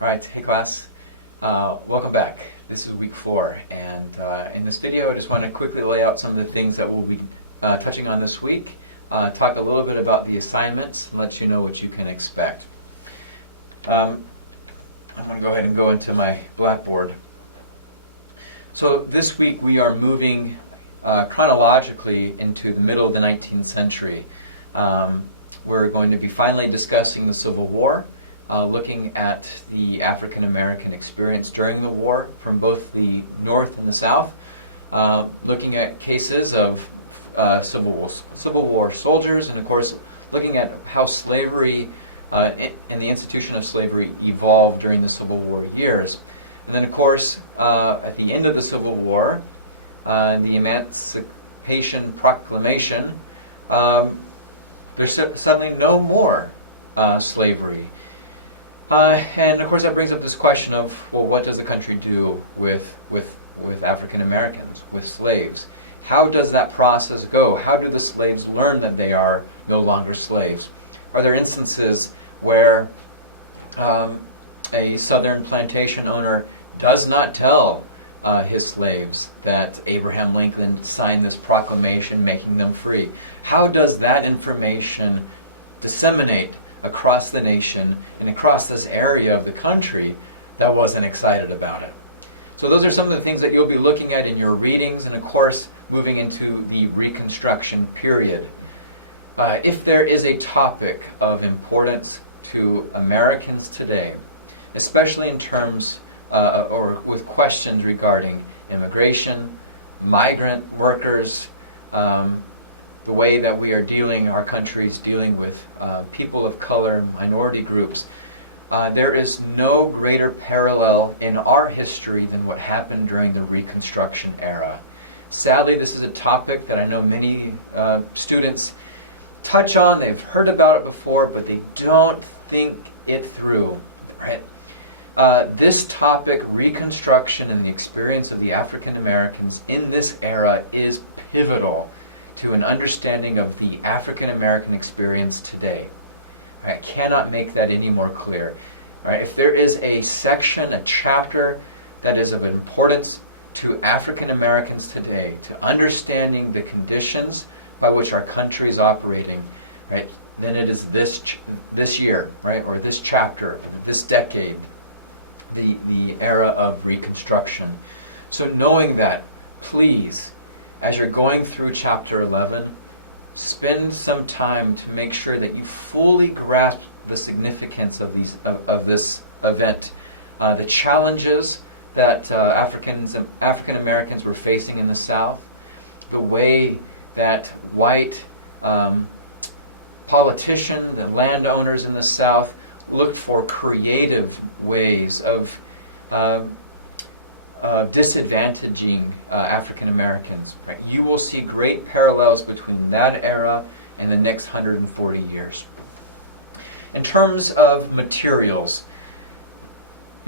All right, hey class, welcome back. This is week 4, and in this video I just want to quickly lay out some of the things that we'll be touching on this week, talk a little bit about the assignments, and let you know what you can expect. I'm going to go ahead and go into my Blackboard. So this week we are moving chronologically into the middle of the 19th century. We're going to be finally discussing the Civil War, looking at the African American experience during the war from both the North and the South, looking at cases of Civil War soldiers, and of course looking at how slavery and the institution of slavery evolved during the Civil War years. And then of course at the end of the Civil War, the Emancipation Proclamation, there's suddenly no more slavery. And of course that brings up this question of, well, what does the country do with African Americans, with slaves? How does that process go? How do the slaves learn that they are no longer slaves? Are there instances where a southern plantation owner does not tell his slaves that Abraham Lincoln signed this proclamation making them free? How does that information disseminate across the nation and across this area of the country that wasn't excited about it? So those are some of the things that you'll be looking at in your readings, and of course moving into the Reconstruction period. If there is a topic of importance to Americans today, especially in terms or with questions regarding immigration, migrant workers, the way that we are our country's dealing with people of color, minority groups, there is no greater parallel in our history than what happened during the Reconstruction era. Sadly, this is a topic that I know many students touch on. They've heard about it before, but they don't think it through. Right? This topic, Reconstruction and the experience of the African Americans in this era, is pivotal to an understanding of the African American experience today. I cannot make that any more clear. Right? If there is a section, a chapter that is of importance to African Americans today, to understanding the conditions by which our country is operating, right, then it is this year, right, or this chapter, this decade, the era of Reconstruction. So knowing that, please, as you're going through chapter 11, spend some time to make sure that you fully grasp the significance of this event, the challenges that African Americans were facing in the South, the way that white politicians and landowners in the South looked for creative ways of disadvantaging African Americans. Right? You will see great parallels between that era and the next 140 years. In terms of materials,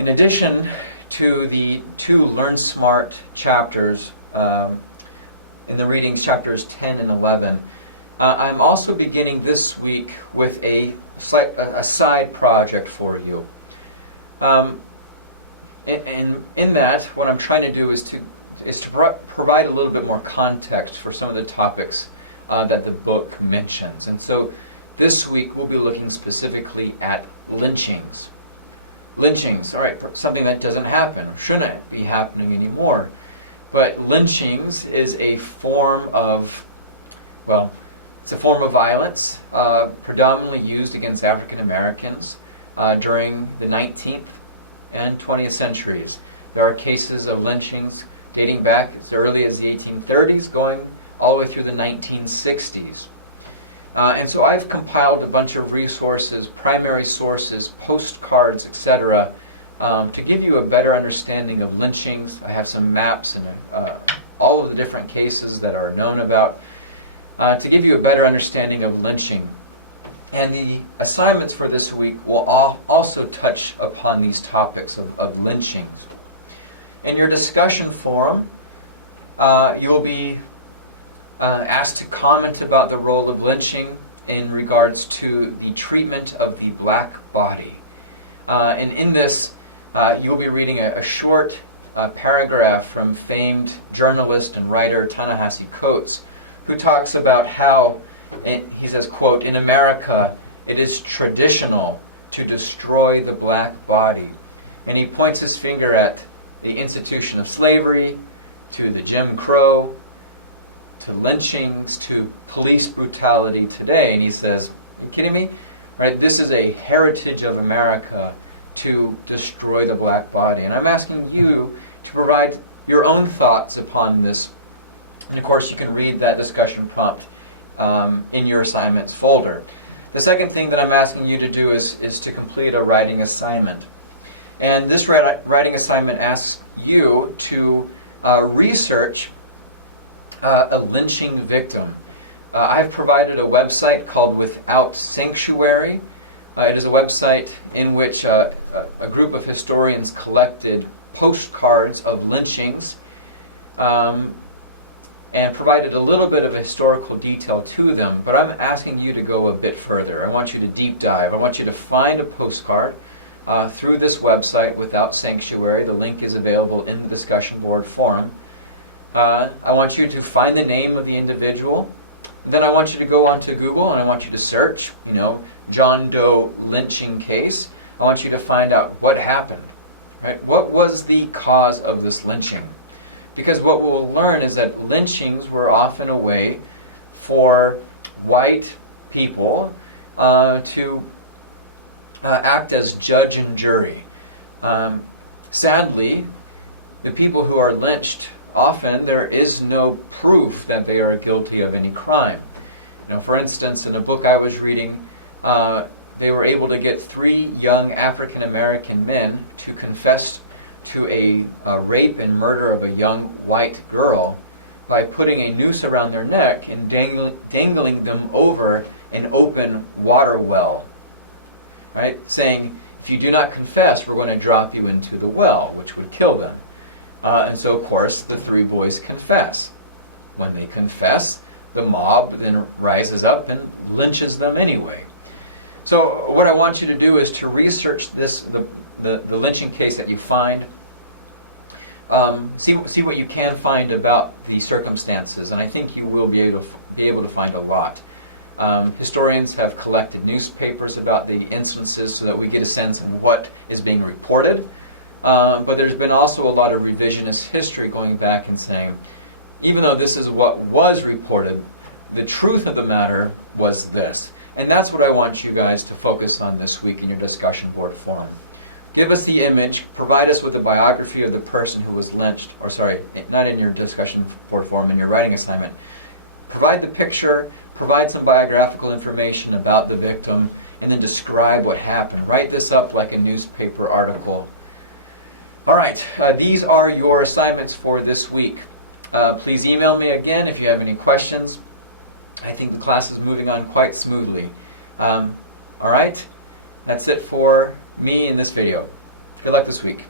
in addition to the 2 Learn Smart chapters in the readings, chapters 10 and 11, I'm also beginning this week with a side project for you. And in that, what I'm trying to do is to provide a little bit more context for some of the topics that the book mentions. And so this week we'll be looking specifically at lynchings. Lynchings, all right, something that doesn't happen, or shouldn't be happening anymore. But lynchings is a form of, it's a form of violence predominantly used against African Americans during the 19th and 20th centuries. There are cases of lynchings dating back as early as the 1830s, going all the way through the 1960s. And so I've compiled a bunch of resources, primary sources, postcards, etc., to give you a better understanding of lynchings. I have some maps and all of the different cases that are known about, to give you a better understanding of lynching. And the assignments for this week will also touch upon these topics of lynchings. In your discussion forum, you will be asked to comment about the role of lynching in regards to the treatment of the black body. And in this, you will be reading a short paragraph from famed journalist and writer Ta-Nehisi Coates, who talks about how, he says, quote, "In America, it is traditional to destroy the black body." And he points his finger at the institution of slavery, to the Jim Crow, to lynchings, to police brutality today. And he says, are you kidding me? Right? This is a heritage of America to destroy the black body. And I'm asking you to provide your own thoughts upon this. And of course, you can read that discussion prompt in your assignments folder. The second thing that I'm asking you to do is to complete a writing assignment. And this writing assignment asks you to research a lynching victim. I've provided a website called Without Sanctuary. It is a website in which a group of historians collected postcards of lynchings and provided a little bit of historical detail to them, but I'm asking you to go a bit further. I want you to deep dive. I want you to find a postcard through this website, Without Sanctuary. The link is available in the discussion board forum. I want you to find the name of the individual. Then I want you to go onto Google and I want you to search, John Doe lynching case. I want you to find out what happened. Right? What was the cause of this lynching? Because what we'll learn is that lynchings were often a way for white people to act as judge and jury. Sadly, the people who are lynched, often there is no proof that they are guilty of any crime. For instance, in a book I was reading, they were able to get 3 young African American men to confess to a rape and murder of a young white girl by putting a noose around their neck and dangling them over an open water well. Right? Saying, if you do not confess, we're going to drop you into the well, which would kill them. And so, of course, the 3 boys confess. When they confess, the mob then rises up and lynches them anyway. So what I want you to do is to research the lynching case that you find. See what you can find about the circumstances, and I think you will be able to find a lot. Historians have collected newspapers about the instances so that we get a sense of what is being reported. But there's been also a lot of revisionist history going back and saying, even though this is what was reported, the truth of the matter was this. And that's what I want you guys to focus on this week in your discussion board forum. Give us the image, provide us with a biography of the person who was lynched, or sorry, not in your discussion board forum, in your writing assignment. Provide the picture, provide some biographical information about the victim, and then describe what happened. Write this up like a newspaper article. All right, these are your assignments for this week. Please email me again if you have any questions. I think the class is moving on quite smoothly. All right, that's it for me in this video. Good luck this week.